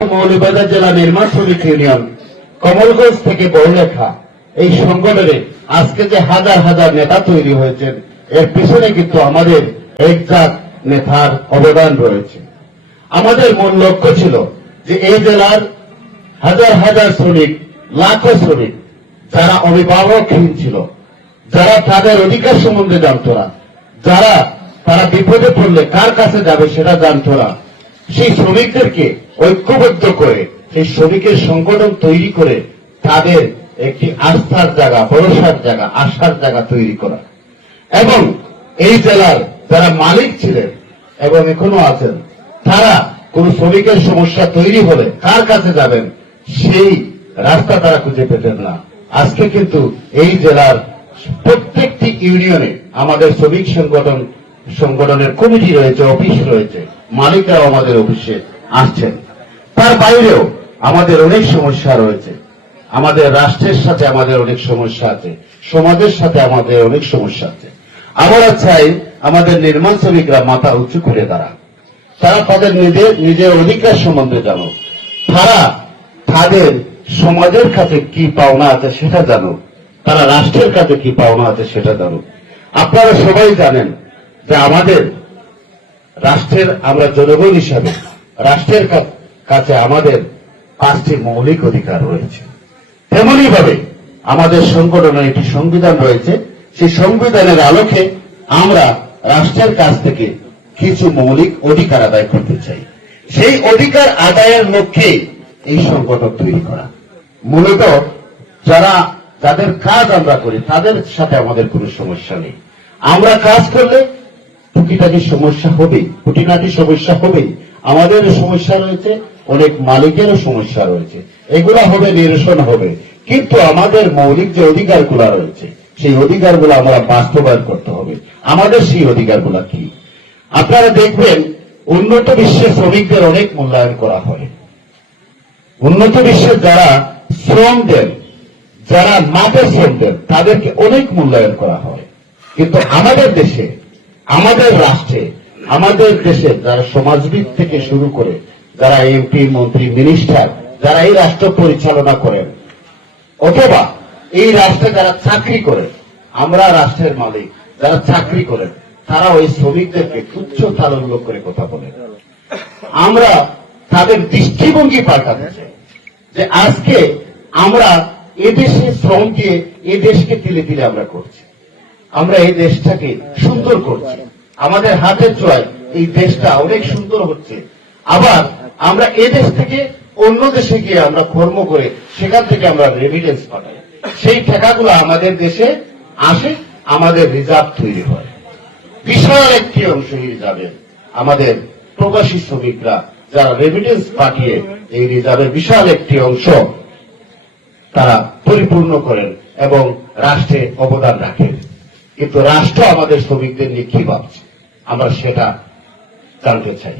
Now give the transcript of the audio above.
মৌলভীবাজার জেলা নির্মাণ শ্রমিক ইউনিয়ন কমলগঞ্জ থেকে বড়লেখা এই সংগঠনে আজকে যে হাজার হাজার নেতা তৈরি হয়েছেন এর পিছনে কিন্তু আমাদের একজাত নেতার অবদান রয়েছে। আমাদের মূল লক্ষ্য ছিল যে এই জেলার হাজার হাজার শ্রমিক, লাখো শ্রমিক যারা অভিভাবকহীন ছিল, যারা তাদের অধিকার সম্বন্ধে জানত না, যারা তারা বিপদে পড়লে কার কাছে যাবে সেটা জানত না, সেই শ্রমিকদেরকে ঐক্যবদ্ধ করে সেই শ্রমিকের সংগঠন তৈরি করে তাদের একটি আস্থার জায়গা, ভরসার জায়গা, আশার জায়গা তৈরি করা। এবং এই জেলার যারা মালিক ছিলেন এবং এখনো আছেন, তারা কোন শ্রমিকের সমস্যা তৈরি হলে কার কাছে যাবেন সেই রাস্তা তারা খুঁজে পেতেন না। আজকে কিন্তু এই জেলার প্রত্যেকটি ইউনিয়নে আমাদের শ্রমিক সংগঠনের কমিটি রয়েছে, অফিস রয়েছে, মালিকরাও আমাদের অফিসে আসছেন। তার বাইরেও আমাদের অনেক সমস্যা রয়েছে, আমাদের রাষ্ট্রের সাথে আমাদের অনেক সমস্যা আছে, সমাজের সাথে আমাদের অনেক সমস্যা আছে। আমরা চাই আমাদের নির্মাণ শ্রমিকরা মাথা উঁচু করে দাঁড়ান, তারা তাদের নিজের অধিকার সম্বন্ধে জানুক, তারা তাদের সমাজের কাছে কি পাওনা আছে সেটা জানুক, তারা রাষ্ট্রের কাছে কি পাওনা আছে সেটা জানুক। আপনারা সবাই জানেন যে আমাদের রাষ্ট্রের, আমরা জনগণ হিসাবে রাষ্ট্রের কাছে আমাদের 5টি মৌলিক অধিকার রয়েছে। তেমনি ভাবে আমাদের সংগঠনের একটি সংবিধান রয়েছে, সেই সংবিধানের আলোকে আমরা রাষ্ট্রের কাছ থেকে কিছু মৌলিক অধিকার আদায় করতে চাই। সেই অধিকার আদায়ের লক্ষ্যে এই সংগঠন তৈরি করা। মূলত যাদের কাজ আমরা করি তাদের সাথে আমাদের কোনো সমস্যা নেই। আমরা কাজ করলে টুকিটাকি সমস্যা হবে, খুঁটিনাটি সমস্যা হবেই। আমাদের সমস্যা রয়েছে, অনেক মালিকেরও সমস্যা রয়েছে, এগুলা হবে, নিরসন হবে। কিন্তু আমাদের মৌলিক যে অধিকারগুলো রয়েছে সেই অধিকারগুলো আমরা বাস্তবায়ন করতে হবে। আমাদের সেই অধিকারগুলো কি? আপনারা দেখবেন উন্নত বিশ্বের শ্রমিকদের অনেক মূল্যায়ন করা হয়। উন্নত বিশ্বের যারা শ্রম দেন, যারা মাঠে শ্রম দেন, তাদেরকে অনেক মূল্যায়ন করা হয়। কিন্তু আমাদের দেশে, আমাদের রাষ্ট্রে, আমাদের দেশে যারা সমাজবিদ থেকে শুরু করে যারা এমপি, মন্ত্রী, মিনিস্টার, যারা এই রাষ্ট্র পরিচালনা করেন অথবা এই রাষ্ট্রে যারা চাকরি করেন, আমরা রাষ্ট্রের মালিক, যারা চাকরি করেন তারা ওই শ্রমিকদেরকে তুচ্ছ তাচ্ছিল্য করে কথা বলেন। আমরা তাদের দৃষ্টিভঙ্গি পাল্টাতে চাই যে আজকে আমরা এদেশে শ্রম দিয়ে এই দেশকে তিলে তিলে আমরা করছি, আমরা এই দেশটাকে সুন্দর করছি, আমাদের হাতের ছোঁয়ায় এই দেশটা অনেক সুন্দর হচ্ছে। আবার আমরা এই দেশ থেকে অন্য দেশে গিয়ে আমরা কর্ম করে সেখান থেকে আমরা রেমিটেন্স পাঠাই, সেই টাকাগুলো আমাদের দেশে আসে, আমাদের রিজার্ভ তৈরি হয়। বিশাল একটি অংশ এই রিজার্ভের আমাদের প্রবাসী শ্রমিকরা যারা রেমিটেন্স পাঠিয়ে এই রিজার্ভের বিশাল একটি অংশ তারা পরিপূর্ণ করেন এবং রাষ্ট্রে অবদান রাখেন। কিন্তু রাষ্ট্র আমাদের শ্রমিকদের নিয়ে কি ভাবছে আমরা সেটা জানতে চাই।